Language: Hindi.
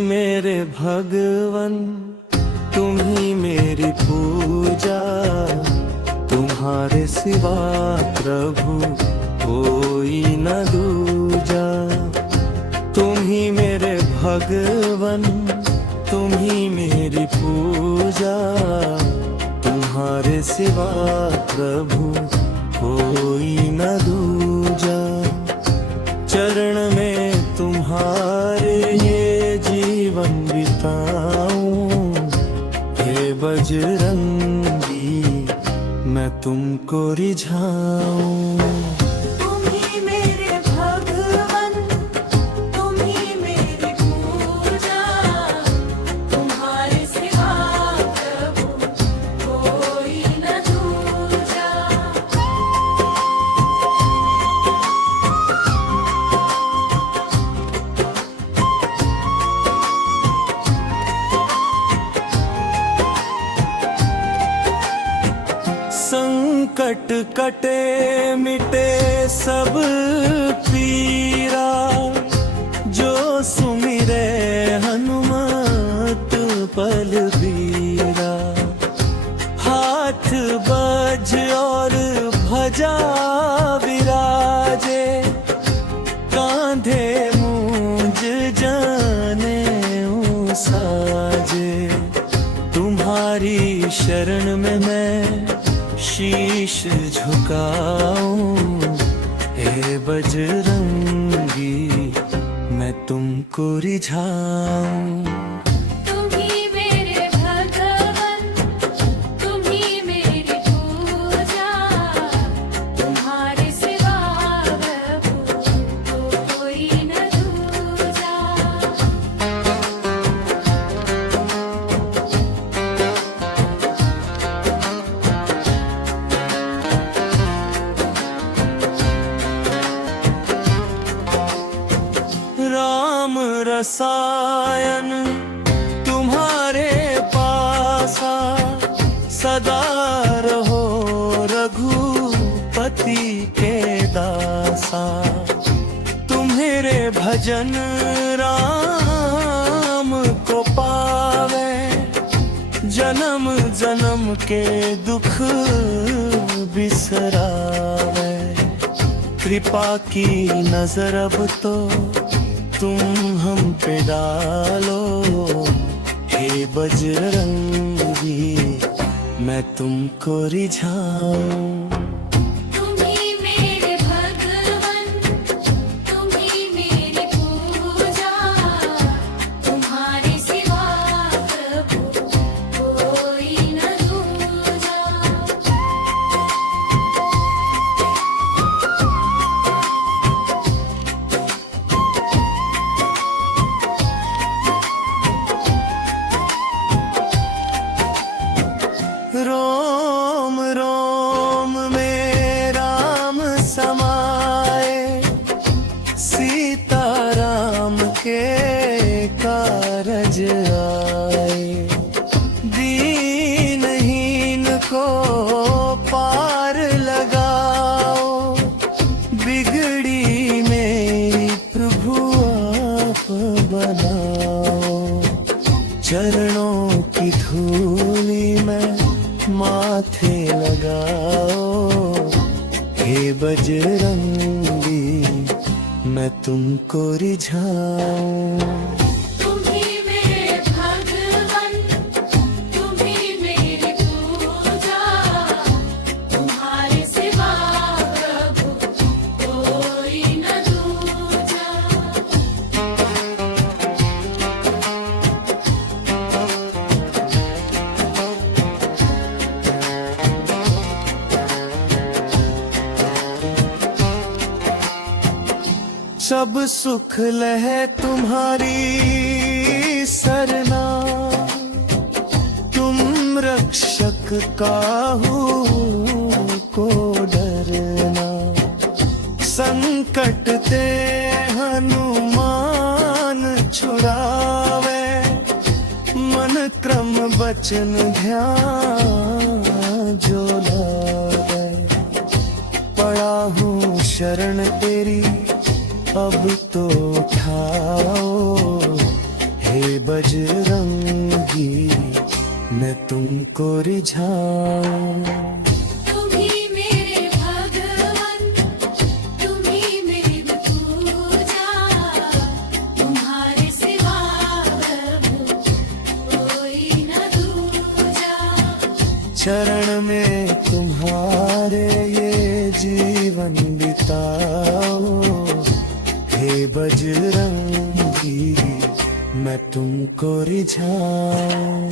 मेरे भगवन, तुम ही मेरी पूजा। तुम्हारे सिवा प्रभु कोई न दूजा। तुम ही मेरे भगवन, तुम ही मेरी पूजा। तुम्हारे सिवा प्रभु कोई न दूजा। चरण में तुम्हारे ये जीवन बिताऊं। हे बजरंगी मैं तुमको रिझाऊं। तुम ही मेरे भगवन, तुम ही मेरी पूजा। तुम्हारे सिवा प्रभु कोई न दूजा। संकट कटे मिटे सब पीरा। जो सुमिरे हनुमत बलबीरा। हाथ बज और भजा विराजे। कांधे मूंज जाने साजे। तुम्हारी शरण में मैं शीश झुकाऊं। हे बजरंगी मैं तुमको रिझाऊं। तुम ही मेरे भगवन, तुम ही मेरी पूजा। तुम्हारे सिवा प्रभु कोई न दूजा। राम रसायन तुम्हारे पासा। सदा रहो रघुपति के दासा। तुम्हारे भजन राम को पावे। जन्म जन्म के दुख बिसरावे। कृपा की नजर अब तो तुम हम पे डालो। हे बजरंगी मैं तुमको रिझाऊं। तुम ही मेरे भगवन, तुम ही मेरी पूजा। तुम्हारे सिवा प्रभु कोई न दूजा। रोम रोम में राम समाए। सीता राम के कारज आए। दीनहीन को पार लगाओ। बिगड़ी मेरी प्रभु आप बनाओ। चरणों की धूली में माथे लगाओ। हे बजरंगी मैं तुमको रिझाऊं। तुम ही मेरे भगवन, तुम ही मेरी पूजा। तुम्हारे सिवा प्रभु कोई न दूजा। सब सुख लहे तुम्हारी सरना। तुम रक्षक काहू को डरना। संकट ते हनुमान छुड़ावे। मन क्रम बचन ध्यान जो लावे। पड़ा हूँ शरण तेरी अब तो उठाओ। हे बजरंगी मैं तुमको रिझाऊं। तुम ही मेरे भगवन, तुम ही मेरी पूजा, तुम्हारे सिवा प्रभु कोई न दूजा। चरण में तुम्हारे ये जीवन बिताओ, हे बजरंगी मैं तुमको रिझाऊं।